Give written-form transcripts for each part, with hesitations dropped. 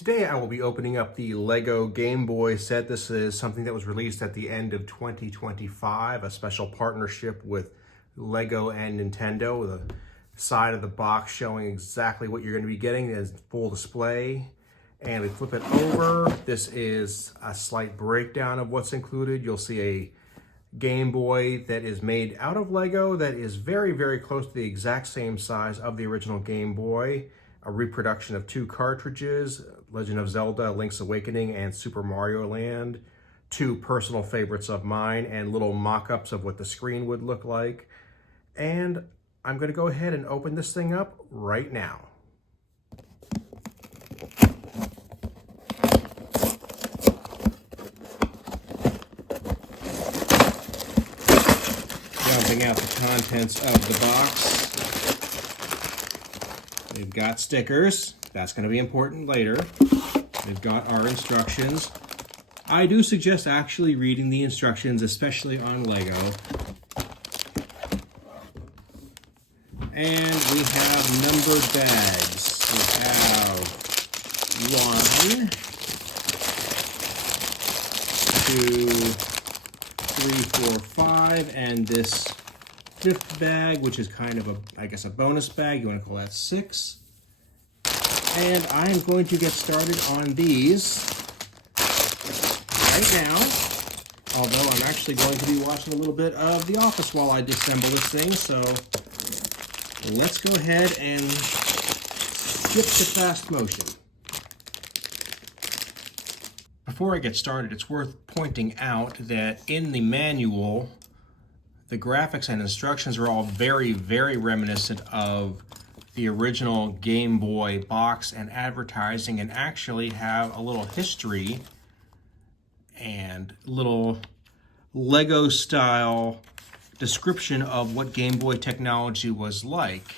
Today I will be opening up the LEGO Game Boy set. This is something that was released at the end of 2025, a special partnership with LEGO and Nintendo, with a side of the box showing exactly what you're going to be getting as full display. And we flip it over. This is a slight breakdown of what's included. You'll see a Game Boy that is made out of LEGO that is very, very close to the exact same size of the original Game Boy. A reproduction of 2 cartridges, Legend of Zelda, Link's Awakening, and Super Mario Land. 2 personal favorites of mine, and little mock-ups of what the screen would look like. And I'm going to go ahead and open this thing up right now. Dumping out the contents of the box. We've got stickers. That's going to be important later. We've got our instructions. I do suggest actually reading the instructions, especially on LEGO. And we have numbered bags. We have 1, 2, 3, 4, 5, and this 5th bag, which is kind of I guess a bonus bag. You want to call that 6. And I am going to get started on these right now, although I'm actually going to be watching a little bit of The Office while I disassemble this thing, so let's go ahead and skip to fast motion. Before I get started, it's worth pointing out that in the manual, the graphics and instructions are all very, very reminiscent of the original Game Boy box and advertising, and actually have a little history and little LEGO style description of what Game Boy technology was like.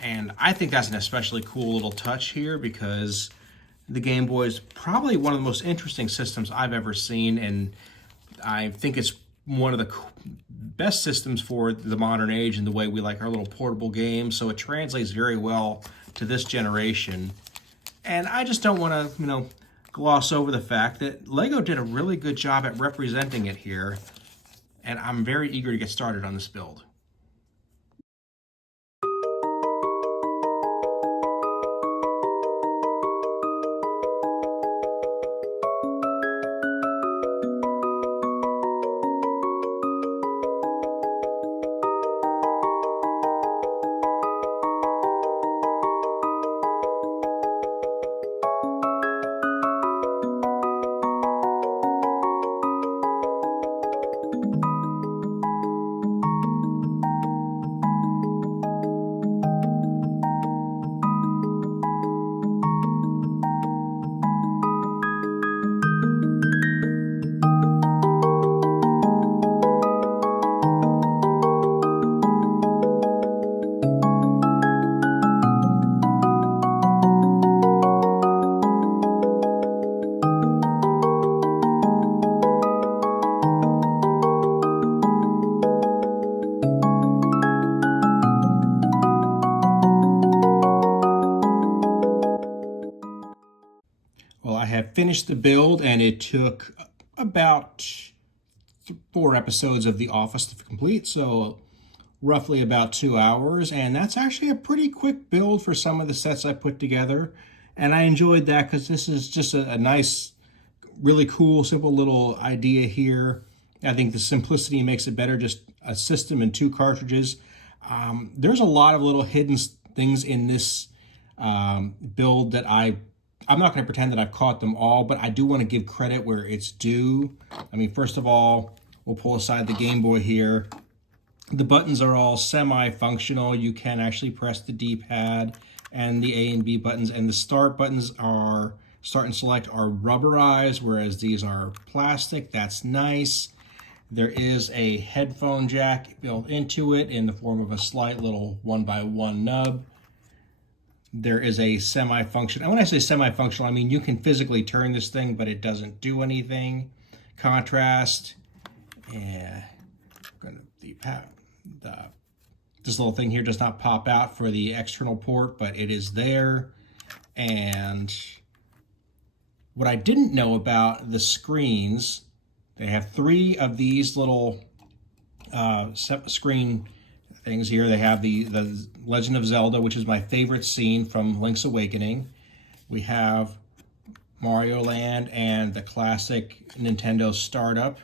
And I think that's an especially cool little touch here, because the Game Boy is probably one of the most interesting systems I've ever seen, and I think it's one of the best systems for the modern age and the way we like our little portable games. So it translates very well to this generation. And I just don't want to, gloss over the fact that LEGO did a really good job at representing it here. And I'm very eager to get started on this build. Well, I have finished the build, and it took about 4 episodes of The Office to complete, so roughly about 2 hours. And that's actually a pretty quick build for some of the sets I put together. And I enjoyed that because this is just a nice, really cool, simple little idea here. I think the simplicity makes it better, just a system and 2 cartridges. There's a lot of little hidden things in this build that I'm not going to pretend that I've caught them all, but I do want to give credit where it's due. I mean, first of all, we'll pull aside the Game Boy here. The buttons are all semi-functional. You can actually press the D-pad and the A and B buttons, and the start buttons are, start and select, are rubberized, whereas these are plastic. That's nice. There is a headphone jack built into it in the form of a slight little 1x1 nub. There is a semi-functional, and when I say semi-functional, I mean you can physically turn this thing, but it doesn't do anything. Contrast, and this little thing here does not pop out for the external port, but it is there. And what I didn't know about the screens, they have 3 of these little screen things here. They have the Legend of Zelda, which is my favorite scene from Link's Awakening. We have Mario Land and the classic Nintendo startup.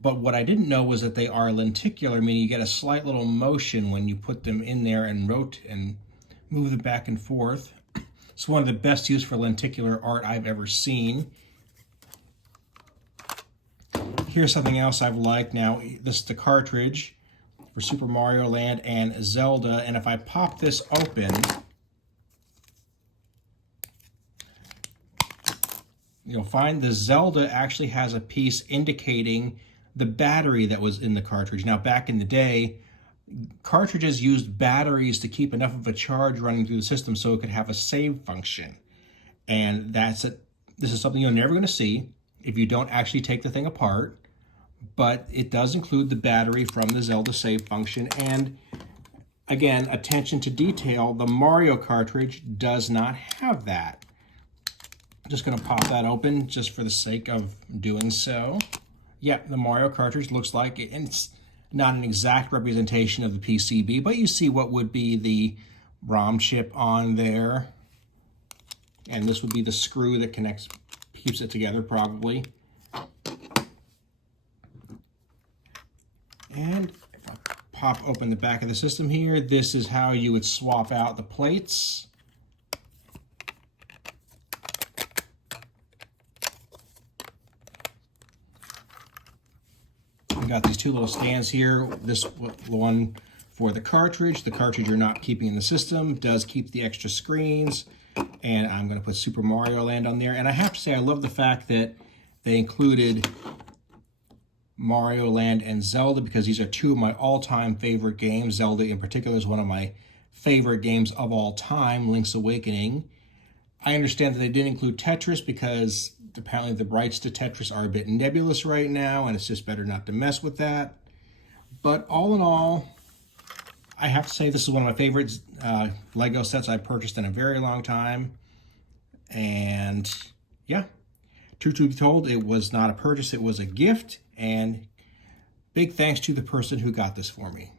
But what I didn't know was that they are lenticular, meaning you get a slight little motion when you put them in there and rotate and move them back and forth. It's one of the best use for lenticular art I've ever seen. Here's something else I've liked. Now, this is the cartridge for Super Mario Land and Zelda, and if I pop this open, you'll find the Zelda actually has a piece indicating the battery that was in the cartridge. Now, back in the day, cartridges used batteries to keep enough of a charge running through the system so it could have a save function. And that's it. This is something you're never going to see if you don't actually take the thing apart, but it does include the battery from the Zelda save function. And again, attention to detail, the Mario cartridge does not have that. I'm just going to pop that open just for the sake of doing so. Yeah, the Mario cartridge looks like it, and it's not an exact representation of the PCB, but you see what would be the ROM chip on there. And this would be the screw that keeps it together probably. And if I pop open the back of the system here, this is how you would swap out the plates. We got these 2 little stands here. This one for the cartridge. The cartridge you're not keeping in the system does keep the extra screens. And I'm going to put Super Mario Land on there. And I have to say, I love the fact that they included Mario Land and Zelda, because these are 2 of my all-time favorite games. Zelda in particular is one of my favorite games of all time, Link's Awakening. I understand that they didn't include Tetris because apparently the rights to Tetris are a bit nebulous right now, and it's just better not to mess with that. But all in all, I have to say this is one of my favorite Lego sets I've purchased in a very long time. And yeah, truth to be told, it was not a purchase, it was a gift. And big thanks to the person who got this for me.